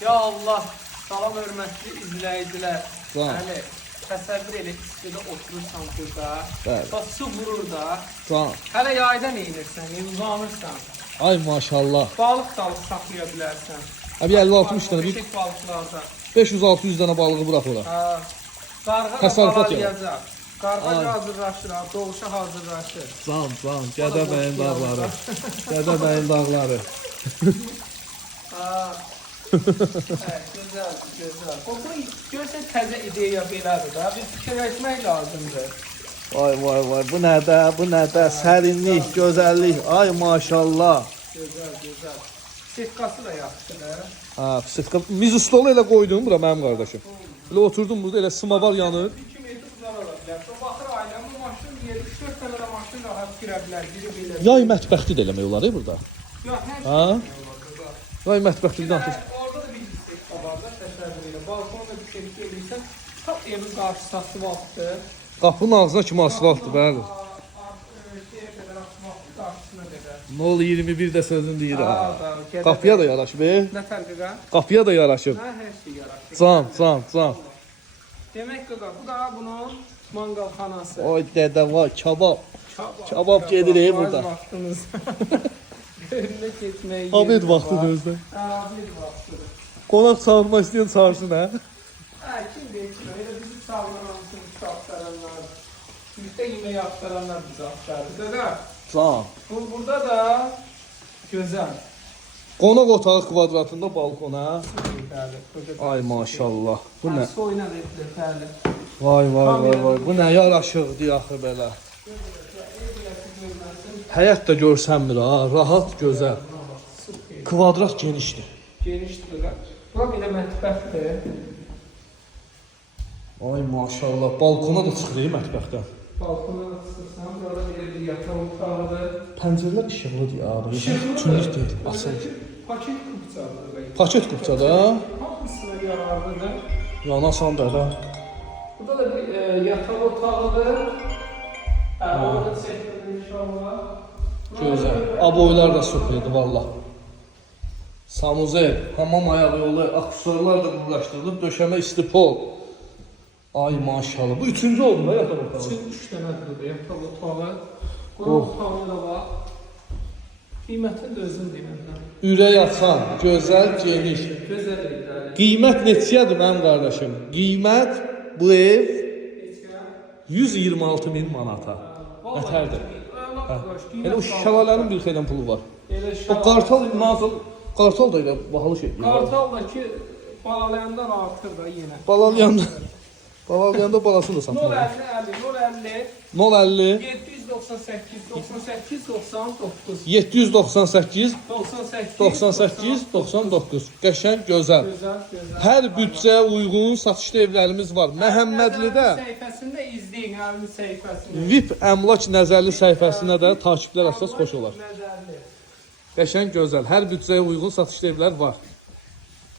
Ya Allah, salam hörmətli izləyicilər. Tamam. Bəli, təsəvvür elə istidə oturursan burada. Bəli. Bax, su vurur da. Tamam. Hələ yayda nə edirsən, uzanırsan. Ay maşallah. Balıq saxlaya bilərsən. Abi 50-60 dənə bir Kiçik balıqlarda. 500-600 dənə balığı bırak ora. Ha. Qarğa da Təsərrüfat yox. balayacaq. Qarğa Ay. hazırlaşır, doğuşa hazırlaşır. Can, Gədə bəyin dağları. Gədə bəyin dağları. Ha. Evet, güzel, güzel. Bu görsən təzə ideya belədir da. Bir fikirləşmək lazımdır. Vay, bu nədə, sərinlik, gözəllik, ay maşallah. Güzel. Sifqası da yaxşıdır. Ha, sıfqa, miz stolu elə qoydum bura mənim qardaşım. Elə oturdum burada, elə smavar yanır. 2 metr uzaq ola bilər. O baxır ailəmin maşın yeri 3-4 dənə də maşın rahat girə bilər. Biri belə. Yay mətbəxti də eləmək olar burada. Yox, hər Ha? şey olur. Yay mətbəxtidən atır. Orada da bir istek var da təsəvvür elə. Balkonda bir şey eləyirsən, tam evin qarşısı asfaltdır. Qapının ağzına kimi asfaltdır, bəli. Şeyə qədər asfaltdır, qarşısına qədər. 021 də sözün deyir ha. Gedək. Qapıya da yaraşıb, Nə fərqi var? qapıya da yaraşıb. Hə, hər şey yaraşır. Can. Demək ki, bu da bunun mangalxanası. Oy dədə vay, kabab. Kabab gedir burada. Vaxtımız. Önünə keçməyi. Abed vaxtıdır özdə. Abed vaxtıdır. Qonaq çağırmaq istəyən çağırsın hə. Hə, kim deyir? Elə bizi çağıran bizi axtaranlar. Birlikdə yemək axtaranlar bizi axtarır. Dədə, Can. burada da gözəl. Qonaq otağı kvadratında balkon hə. Bəli, Ay maşallah. Bu nə? Soyuna edilir, bəli. Vay. Bu nə yaraşıqdır axı belə. Həyət də görsənmir ha, rahat, gözəl. Kvadrat genişdir. Genişdir. Bura bir də mətbəxdir. Ay maşallah, balkona da çıxır mətbəxdən. Balkona çıxırsan, burada belə bir yataq otağıdır. Pəncərələr işıqlıdır ya. İşıqlıdır. Tünük deyil, açıq. Paket kupçadır. Paket qupçada Hamısına yararlıdır. yanasan da da. Burada da bir yataq otağıdır. Orada çəkildir inşallah. Gözəl. Aboylar da süpürdü valla. Sanuzel, hamam ayağı yolu, aksesuarlar da uğraşdırılıb, döşəmə istipol. Ay maşallah. Bu üçüncü oldu da yataq otağı. 3 dənədir yataq otağı. Qonaq otağı da var. Qiymətini də özün deyəndən. Ürək açan, gözəl, geniş. Gözəl evlər. Qiymət neçədir mənim qardaşım? Qiymət bu ev 126.000 manata. Nətərdir? Elə o şəlalərin bir xeyli pulu var. O qartal nazıl, qartal da elə bahalı şey. Qartaldakı balalayandan artır da yenə. Balalayanda balasını da satmaq. 050 798 99. Qəşəng, gözəl. Hər büdcəyə uyğun satışlı evlərimiz var. Məhəmmədlidə Səhifəsində izləyin, əvmin səhifəsində. VIP əmlak nəzərli səhifəsinə də takiplər əsas xoş olar. Nəzərli. Qəşəng, gözəl. Hər büdcəyə uyğun satışlı evlər var.